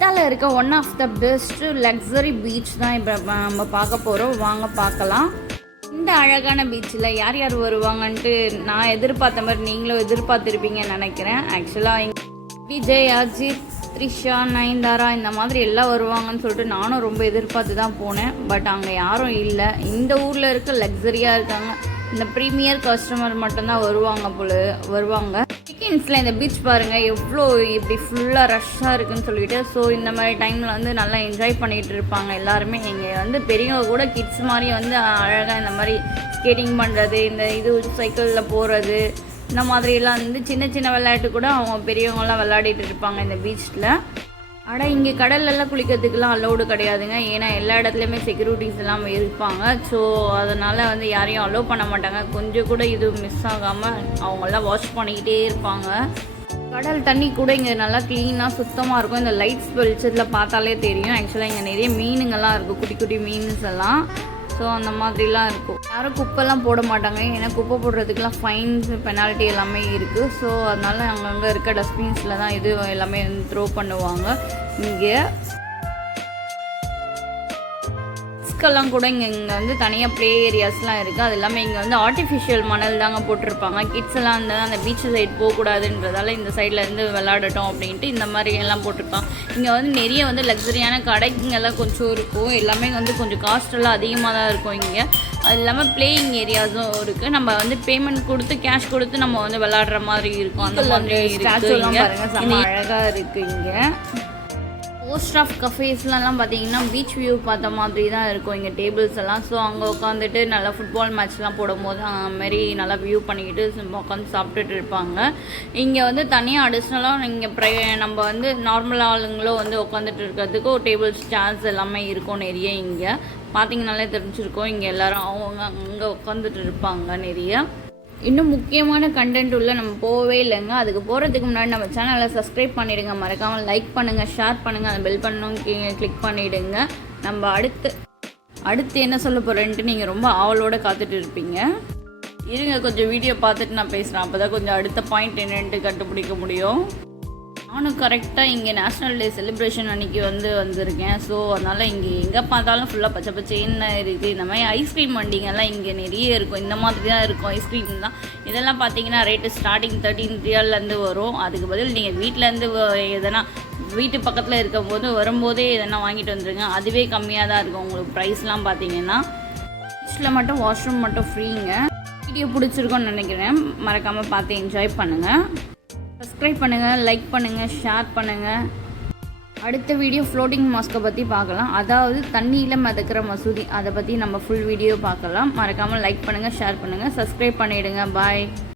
இதால இருக்க one of the best luxury beach தான் இப்போ நம்ம பார்க்க போகிறோம். வாங்க பார்க்கலாம். இந்த அழகான பீச்சில் யார் யார் வருவாங்கன்ட்டு நான் எதிர்பார்த்த மாதிரி நீங்களும் எதிர்பார்த்துருப்பீங்கன்னு நினைக்கிறேன். ஆக்சுவலாக விஜய், அஜித், த்ரிஷா, நயன்தாரா இந்த மாதிரி எல்லாம் வருவாங்கன்னு சொல்லிட்டு நானும் ரொம்ப எதிர்பார்த்து தான் போனேன். பட் அங்கே யாரும் இல்லை. இந்த ஊரில் இருக்க லக்ஸரியாக இருக்காங்க. இந்த ப்ரீமியர் கஸ்டமர் மட்டும்தான் வருவாங்க. வீக்கெண்ட்ஸில் இந்த பீச் பாருங்கள் எவ்வளோ இப்படி ஃபுல்லாக ரஷ்ஷாக இருக்குதுன்னு சொல்லிட்டு. ஸோ இந்த மாதிரி டைமில் வந்து நல்லா என்ஜாய் பண்ணிகிட்டு இருப்பாங்க எல்லாருமே. இங்கே வந்து பெரியவங்க கூட கிட்ஸ் மாதிரி வந்து அழகாக இந்த மாதிரி ஸ்கேட்டிங் பண்ணுறது, இந்த சைக்கிளில் போகிறது, இந்த மாதிரிலாம் வந்து சின்ன சின்ன விளையாட்டு கூட அவங்க பெரியவங்களாம் விளையாடிட்டு இருப்பாங்க இந்த பீச்சில். ஆனால் இங்கே கடல்லெல்லாம் குளிக்கிறதுக்கெலாம் அலோடு கிடையாதுங்க. ஏன்னா எல்லா இடத்துலையுமே செக்யூரிட்டிஸ் எல்லாம் இருப்பாங்க. ஸோ அதனால் வந்து யாரையும் அலோவ் பண்ண மாட்டாங்க. கொஞ்சம் கூட இது மிஸ் ஆகாமல் அவங்களாம் வாஷ் பண்ணிக்கிட்டே இருப்பாங்க. கடல் தண்ணி கூட இங்கே நல்லா க்ளீனாக சுத்தமாக இருக்கும். இந்த லைட்ஸ் வெளிச்சத்தில் பார்த்தாலே தெரியும். ஆக்சுவலாக இங்கே நிறைய மீனுங்கள்லாம் இருக்கும், குட்டி குட்டி மீன்ஸ் எல்லாம். ஸோ அந்த மாதிரிலாம் இருக்கும். யாரும் குப்பைலாம் போட மாட்டாங்க. ஏன்னா குப்பை போடுறதுக்கெலாம் ஃபைன்ஸ், பெனால்ட்டி எல்லாமே இருக்குது. ஸோ அதனால அங்கங்கே இருக்க டஸ்ட்பின்ஸில் தான் இது எல்லாமே த்ரோ பண்ணுவாங்க. இங்கே கிட்ஸ்க்கெல்லாம் கூட இங்கே வந்து தனியாக ப்ளே ஏரியாஸ்லாம் இருக்குது. அது இல்லாமல் இங்கே வந்து ஆர்டிஃபிஷியல் மணல் தாங்க போட்டிருப்பாங்க. கிட்ஸ் எல்லாம் வந்து அந்த பீச் சைடு போகக்கூடாதுன்றதால இந்த சைடில் இருந்து விளையாடட்டும் அப்படின்ட்டு இந்த மாதிரி எல்லாம் போட்டிருப்பாங்க. இங்கே வந்து நிறைய வந்து லக்ஸரியான கடைங்கெல்லாம் கொஞ்சம் இருக்கும். எல்லாமே வந்து கொஞ்சம் காஸ்டெல்லாம் அதிகமாக தான் இருக்கும் இங்கே. அது இல்லாமல் பிளேயிங் ஏரியாஸும் இருக்குது. நம்ம வந்து பேமெண்ட் கொடுத்து கேஷ் கொடுத்து நம்ம வந்து விளையாடுற மாதிரி இருக்கும். அந்த மாதிரி ஸ்டாச்சுலாம் பாருங்கள், செம்ம அழகாக இருக்குது. இங்கே மோஸ்ட் ஆஃப் கஃபேஸ்லாம் பார்த்தீங்கன்னா பீச் வியூ பார்த்த மாதிரி தான் இருக்கும் இங்கே டேபிள்ஸ் எல்லாம். ஸோ அங்கே உட்காந்துட்டு நல்லா ஃபுட்பால் மேட்ச்லாம் போடும்போது மாரி நல்லா வியூ பண்ணிக்கிட்டு உட்காந்து சாப்பிட்டுட்டு இருப்பாங்க. இங்கே வந்து தனியாக அடிஷ்னலாக இங்கே நம்ம வந்து நார்மல் ஆளுங்களும் வந்து உட்காந்துட்டு இருக்கிறதுக்கு ஒரு டேபிள்ஸ், சேர்ஸ் எல்லாமே இருக்கும் நிறைய. இங்கே பார்த்தீங்கனாலே தெரிஞ்சிருக்கும். இங்கே எல்லோரும் அவங்க அங்கே உட்காந்துட்டு இருப்பாங்க நிறைய. இன்னும் முக்கியமான கண்டென்ட் உள்ள நம்ம போகவே இல்லைங்க. அதுக்கு போகிறதுக்கு முன்னாடி நம்ம சேனலை சப்ஸ்கிரைப் பண்ணிவிடுங்க, மறக்காமல் லைக் பண்ணுங்கள், ஷேர் பண்ணுங்கள், அந்த பெல் பண்ணணும் கிளிக் பண்ணிவிடுங்க. நம்ம அடுத்து என்ன சொல்ல போகிறேன்ட்டு நீங்கள் ரொம்ப ஆவலோடு காத்துட்டு இருப்பீங்க. இருங்க கொஞ்சம் வீடியோ பார்த்துட்டு நான் பேசுகிறேன். அப்போ தான் கொஞ்சம் அடுத்த பாயிண்ட் என்னென்ட்டு கண்டுபிடிக்க முடியும். நானும் கரெக்டாக இங்கே நேஷ்னல் டே செலிப்ரேஷன் அன்றைக்கி வந்திருக்கேன். ஸோ அதனால் இங்கே எங்கே பார்த்தாலும் ஃபுல்லாக பச்சை பச்சைன்னு இருக்குது. இந்த மாதிரி ஐஸ்கிரீம் வண்டிங்கெல்லாம் இங்கே நிறைய இருக்கும். இந்த மாதிரி தான் இருக்கும் ஐஸ்கிரீம் தான். இதெல்லாம் பார்த்தீங்கன்னா ரேட்டு ஸ்டார்டிங் 13 ரியால்லேருந்து வரும். அதுக்கு பதில் நீங்கள் வீட்டிலேருந்து எதனா வீட்டு பக்கத்தில் இருக்கும்போது வரும்போதே எதனா வாங்கிட்டு வந்துடுங்க. அதுவே கம்மியாக தான் இருக்கும் உங்களுக்கு ப்ரைஸ்லாம். பார்த்தீங்கன்னா பீச்சில் மட்டும் வாஷ்ரூம் மட்டும் ஃப்ரீங்க. வீடியோ பிடிச்சிருக்கோன்னு நினைக்கிறேன். மறக்காமல் பார்த்து என்ஜாய் பண்ணுங்கள். சப்ஸ்கிரைப் பண்ணுங்கள், லைக் பண்ணுங்கள், ஷேர் பண்ணுங்கள். அடுத்த வீடியோ ஃப்ளோட்டிங் மாஸ்கை பற்றி பார்க்கலாம். அதாவது தண்ணியில் மிதக்கிற மசூதி, அதை பற்றி நம்ம ஃபுல் வீடியோ பார்க்கலாம். மறக்காமல் லைக் பண்ணுங்கள், ஷேர் பண்ணுங்கள், சப்ஸ்கிரைப் பண்ணிவிடுங்க. பாய்.